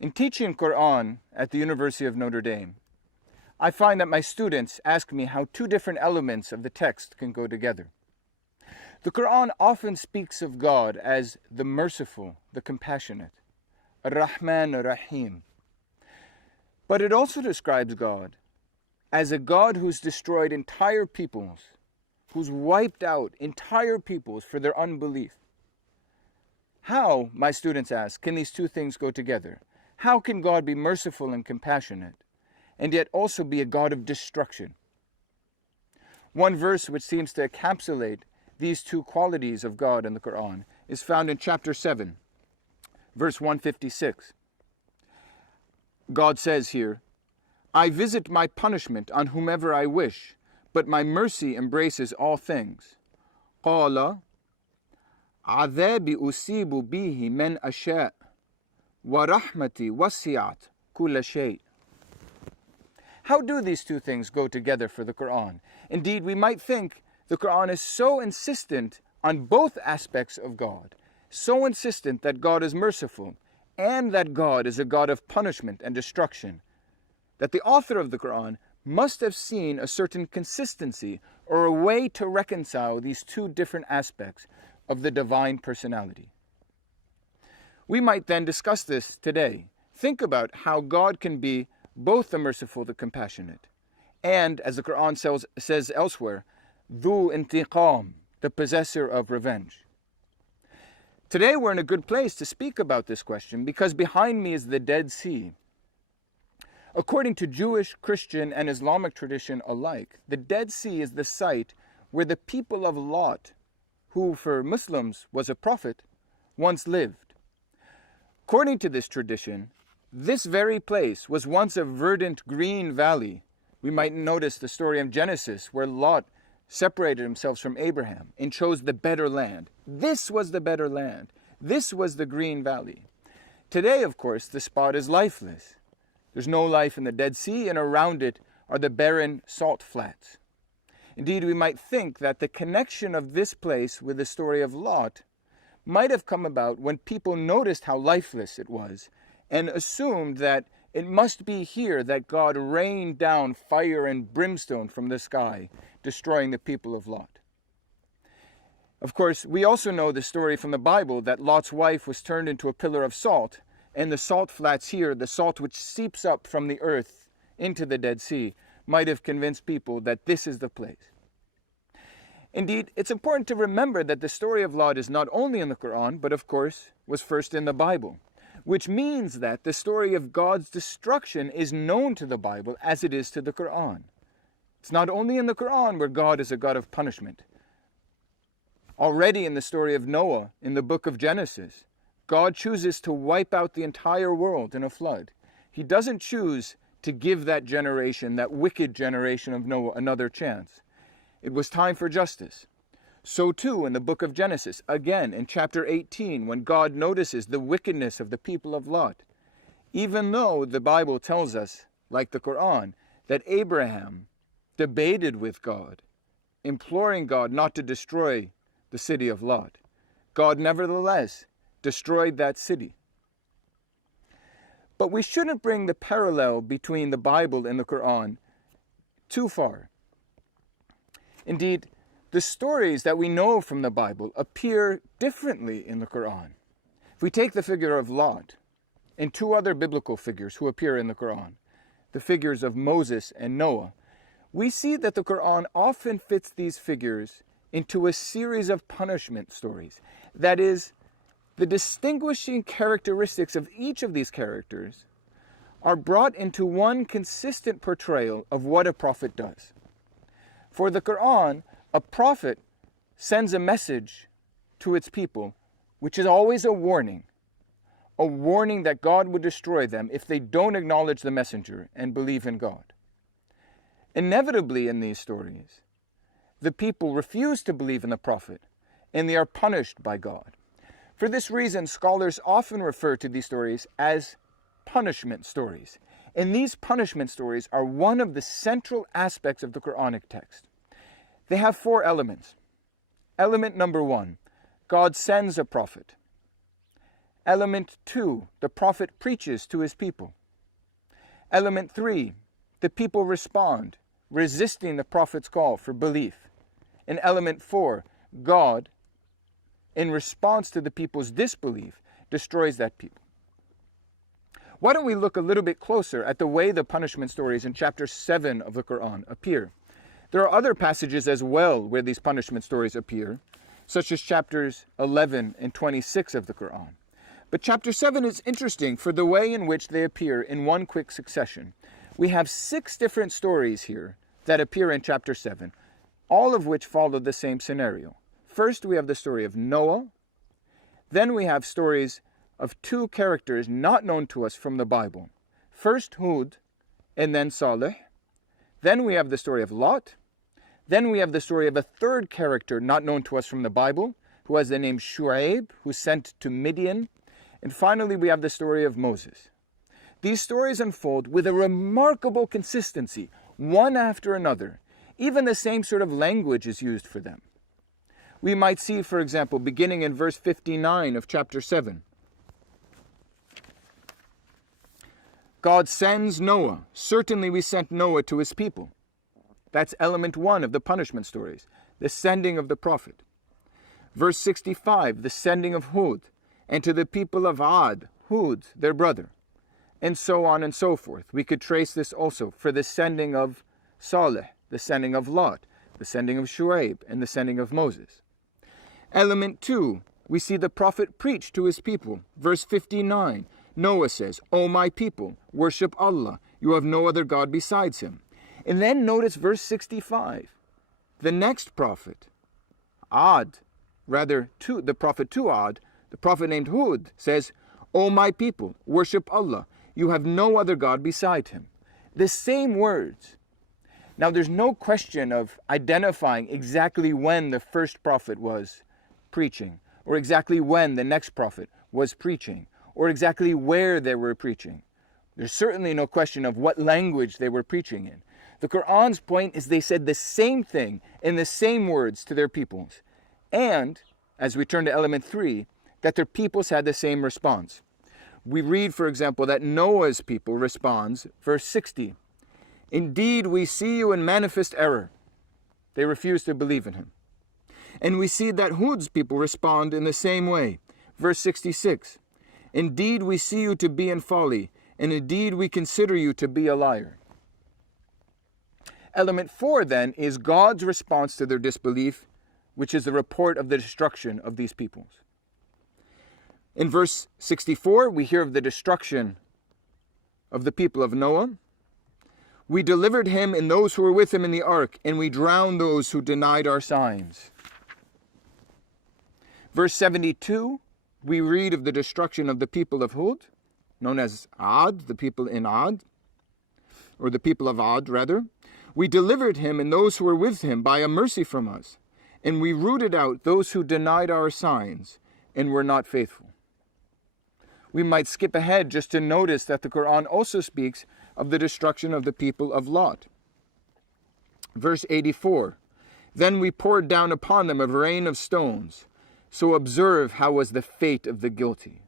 In teaching Qur'an at the University of Notre Dame, I find that my students ask me how two different elements of the text can go together. The Qur'an often speaks of God as the merciful, the compassionate, Ar-Rahman Ar-Rahim. But it also describes God as a God who's destroyed entire peoples, who's wiped out entire peoples for their unbelief. How, my students ask, can these two things go together? How can God be merciful and compassionate, and yet also be a God of destruction? One verse which seems to encapsulate these two qualities of God in the Qur'an is found in chapter 7, verse 156. God says here, "I visit my punishment on whomever I wish, but my mercy embraces all things." قَالَ عَذَابِ أُصِيبُ بِهِ مَنْ أَشَاءُ وَرَحْمَتِي وَسِعَتْ كُلَّ شَيْءٍ. How do these two things go together for the Qur'an? Indeed, we might think the Qur'an is so insistent on both aspects of God, so insistent that God is merciful and that God is a God of punishment and destruction, that the author of the Qur'an must have seen a certain consistency or a way to reconcile these two different aspects of the divine personality. We might then discuss this today. Think about how God can be both the merciful, the compassionate, and, as the Qur'an says elsewhere, Dhu intiqam, the possessor of revenge. Today we're in a good place to speak about this question because behind me is the Dead Sea. According to Jewish, Christian, and Islamic tradition alike, the Dead Sea is the site where the people of Lot, who for Muslims was a prophet, once lived. According to this tradition, this very place was once a verdant green valley. We might notice the story of Genesis, where Lot separated himself from Abraham and chose the better land. This was the better land. This was the green valley. Today, of course, the spot is lifeless. There's no life in the Dead Sea, and around it are the barren salt flats. Indeed, we might think that the connection of this place with the story of Lot might have come about when people noticed how lifeless it was and assumed that it must be here that God rained down fire and brimstone from the sky, destroying the people of Lot. Of course, we also know the story from the Bible that Lot's wife was turned into a pillar of salt, and the salt flats here, the salt which seeps up from the earth into the Dead Sea, might have convinced people that this is the place. Indeed, it's important to remember that the story of Lot is not only in the Qur'an, but of course was first in the Bible, which means that the story of God's destruction is known to the Bible as it is to the Qur'an. It's not only in the Qur'an where God is a God of punishment. Already in the story of Noah, in the book of Genesis, God chooses to wipe out the entire world in a flood. He doesn't choose to give that generation, that wicked generation of Noah, another chance. It was time for justice. So too in the book of Genesis, again in chapter 18, when God notices the wickedness of the people of Lot. Even though the Bible tells us, like the Qur'an, that Abraham debated with God, imploring God not to destroy the city of Lot, God nevertheless destroyed that city. But we shouldn't bring the parallel between the Bible and the Qur'an too far. Indeed, the stories that we know from the Bible appear differently in the Qur'an. If we take the figure of Lot and two other biblical figures who appear in the Qur'an, the figures of Moses and Noah, we see that the Qur'an often fits these figures into a series of punishment stories. That is, the distinguishing characteristics of each of these characters are brought into one consistent portrayal of what a prophet does. For the Qur'an, a prophet sends a message to its people, which is always a warning that God would destroy them if they don't acknowledge the messenger and believe in God. Inevitably in these stories, the people refuse to believe in the prophet, and they are punished by God. For this reason, scholars often refer to these stories as punishment stories. And these punishment stories are one of the central aspects of the Quranic text. They have four elements. Element number one, God sends a prophet. Element 2, the prophet preaches to his people. Element 3, the people respond, resisting the prophet's call for belief. And element 4, God, in response to the people's disbelief, destroys that people. Why don't we look a little bit closer at the way the punishment stories in chapter 7 of the Qur'an appear? There are other passages as well where these punishment stories appear, such as chapters 11 and 26 of the Qur'an. But chapter 7 is interesting for the way in which they appear in one quick succession. We have 6 different stories here that appear in chapter 7, all of which follow the same scenario. First, we have the story of Noah. Then we have stories of 2 characters not known to us from the Bible. First Hud, and then Saleh. Then we have the story of Lot. Then we have the story of a 3rd character not known to us from the Bible, who has the name Shu'aib, who's sent to Midian. And finally, we have the story of Moses. These stories unfold with a remarkable consistency, one after another. Even the same sort of language is used for them. We might see, for example, beginning in verse 59 of chapter 7. God sends Noah. Certainly we sent Noah to his people. That's element 1 of the punishment stories, the sending of the prophet. Verse 65, the sending of Hud, and to the people of Ad, Hud, their brother, and so on and so forth. We could trace this also for the sending of Saleh, the sending of Lot, the sending of Shu'aib, and the sending of Moses. Element 2, we see the prophet preach to his people. Verse 59, Noah says, O my people, worship Allah. You have no other God besides him. And then notice verse 65. The next prophet, the prophet to Ad, the prophet named Hud, says, O my people, worship Allah. You have no other God beside him. The same words. Now there's no question of identifying exactly when the first prophet was preaching, or exactly when the next prophet was preaching, or exactly where they were preaching. There's certainly no question of what language they were preaching in. The Qur'an's point is they said the same thing in the same words to their peoples. And, as we turn to element 3, that their peoples had the same response. We read, for example, that Noah's people responds, verse 60, Indeed, we see you in manifest error. They refuse to believe in him. And we see that Hud's people respond in the same way. Verse 66, Indeed, we see you to be in folly, and indeed we consider you to be a liar. Element 4, then, is God's response to their disbelief, which is the report of the destruction of these peoples. In verse 64, we hear of the destruction of the people of Noah. We delivered him and those who were with him in the ark, and we drowned those who denied our signs. Verse 72, we read of the destruction of the people of Hud, known as Ad, the people in Ad, or the people of Ad, rather. We delivered him and those who were with him by a mercy from us, and we rooted out those who denied our signs and were not faithful. We might skip ahead just to notice that the Qur'an also speaks of the destruction of the people of Lot. Verse 84, Then we poured down upon them a rain of stones. So observe how was the fate of the guilty.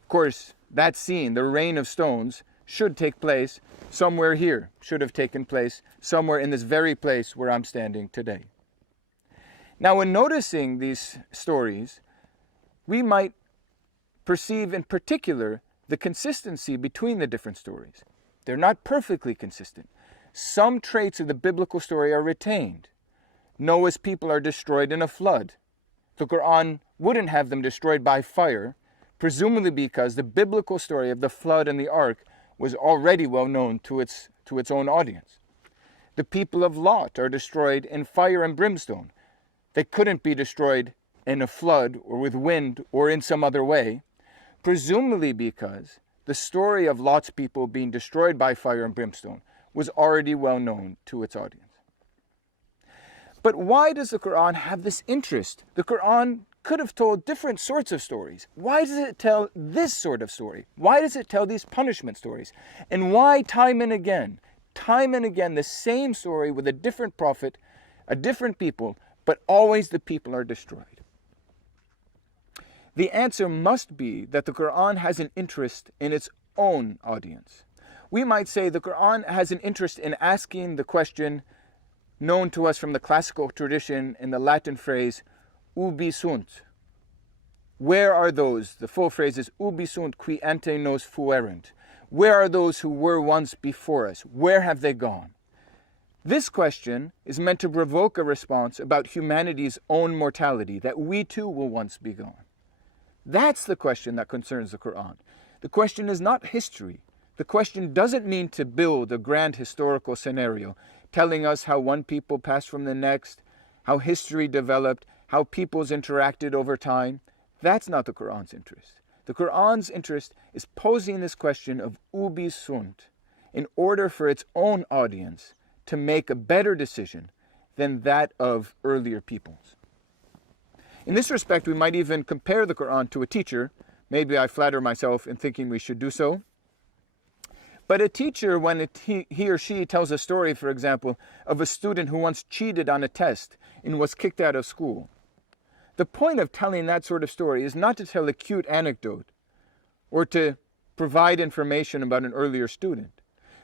Of course, that scene, the rain of stones, should take place somewhere here, should have taken place somewhere in this very place where I'm standing today. Now, in noticing these stories, we might perceive in particular the consistency between the different stories. They're not perfectly consistent. Some traits of the biblical story are retained. Noah's people are destroyed in a flood. The Qur'an wouldn't have them destroyed by fire, presumably because the biblical story of the flood and the ark was already well known to its own audience. The people of Lot are destroyed in fire and brimstone. They couldn't be destroyed in a flood or with wind or in some other way, presumably because the story of Lot's people being destroyed by fire and brimstone was already well known to its audience. But why does the Qur'an have this interest? The Qur'an could have told different sorts of stories. Why does it tell this sort of story? Why does it tell these punishment stories? And why time and again, the same story with a different prophet, a different people, but always the people are destroyed? the answer must be that the Qur'an has an interest in its own audience. We might say the Qur'an has an interest in asking the question known to us from the classical tradition in the Latin phrase, ubi sunt? Where are those? The full phrase is, ubi sunt qui ante nos fuerent? Where are those who were once before us? Where have they gone? This question is meant to provoke a response about humanity's own mortality, that we too will once be gone. That's the question that concerns the Qur'an. The question is not history. The question doesn't mean to build a grand historical scenario, telling us how one people passed from the next, how history developed, how peoples interacted over time. That's not the Qur'an's interest. The Qur'an's interest is posing this question of ubi sunt in order for its own audience to make a better decision than that of earlier peoples. In this respect, we might even compare the Qur'an to a teacher. Maybe I flatter myself in thinking we should do so. But a teacher, when he or she tells a story, for example, of a student who once cheated on a test and was kicked out of school, the point of telling that sort of story is not to tell a cute anecdote or to provide information about an earlier student.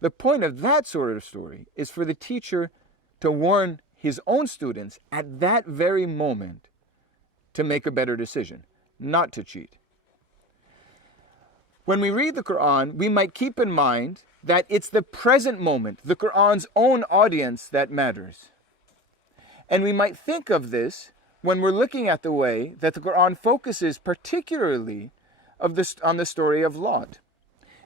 The point of that sort of story is for the teacher to warn his own students at that very moment to make a better decision, not to cheat. When we read the Qur'an, we might keep in mind that it's the present moment, the Qur'an's own audience, that matters. And we might think of this when we're looking at the way that the Qur'an focuses particularly on the story of Lot.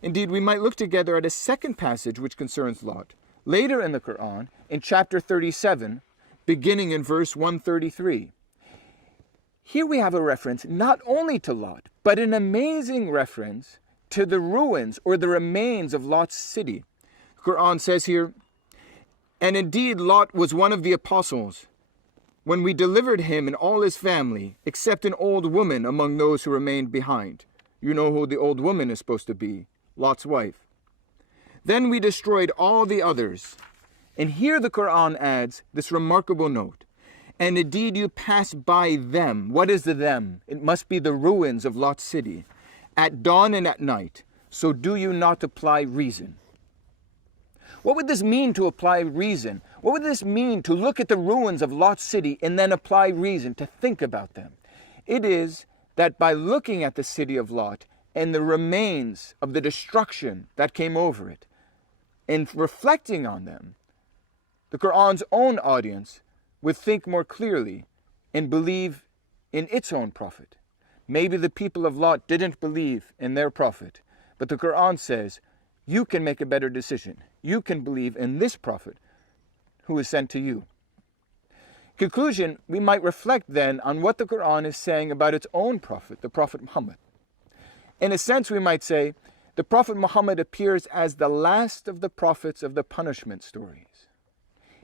Indeed, we might look together at a second passage which concerns Lot, later in the Qur'an, in chapter 37, beginning in verse 133. Here we have a reference not only to Lot, but an amazing reference to the ruins or the remains of Lot's city. The Qur'an says here, "And indeed Lot was one of the apostles, when we delivered him and all his family, except an old woman among those who remained behind." You know who the old woman is supposed to be, Lot's wife. "Then we destroyed all the others." And here the Qur'an adds this remarkable note, "And indeed you passed by them." What is the them? It must be the ruins of Lot's city. "At dawn and at night, so do you not apply reason." What would this mean, to apply reason? What would this mean, to look at the ruins of Lot's city and then apply reason, to think about them? It is that by looking at the city of Lot and the remains of the destruction that came over it, and reflecting on them, the Qur'an's own audience would think more clearly and believe in its own prophet. Maybe the people of Lot didn't believe in their prophet, but the Qur'an says, you can make a better decision. You can believe in this prophet who is sent to you. Conclusion, we might reflect then on what the Qur'an is saying about its own prophet, the Prophet Muhammad. In a sense, we might say, the Prophet Muhammad appears as the last of the prophets of the punishment stories.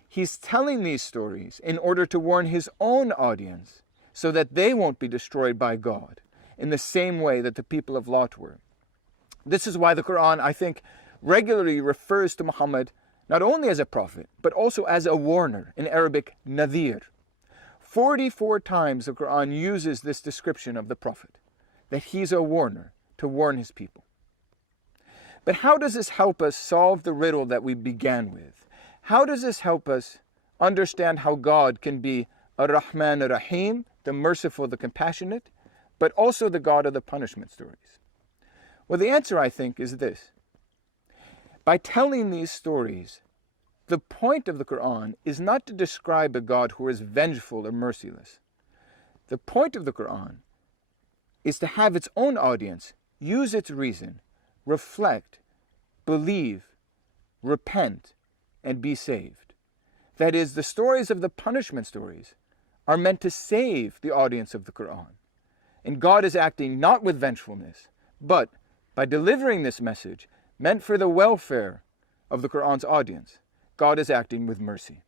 He's telling these stories in order to warn his own audience so that they won't be destroyed by God in the same way that the people of Lot were. This is why the Qur'an, I think, regularly refers to Muhammad not only as a prophet, but also as a warner, in Arabic, Nadir. 44 times the Qur'an uses this description of the prophet, that he's a warner, to warn his people. But how does this help us solve the riddle that we began with? How does this help us understand how God can be Ar-Rahman Ar-Rahim, the merciful, the compassionate, but also the God of the punishment stories? Well, the answer, I think, is this. By telling these stories, the point of the Qur'an is not to describe a God who is vengeful or merciless. The point of the Qur'an is to have its own audience use its reason, reflect, believe, repent, and be saved. That is, the stories of the punishment stories are meant to save the audience of the Qur'an. And God is acting not with vengefulness, but by delivering this message meant for the welfare of the Qur'an's audience, God is acting with mercy.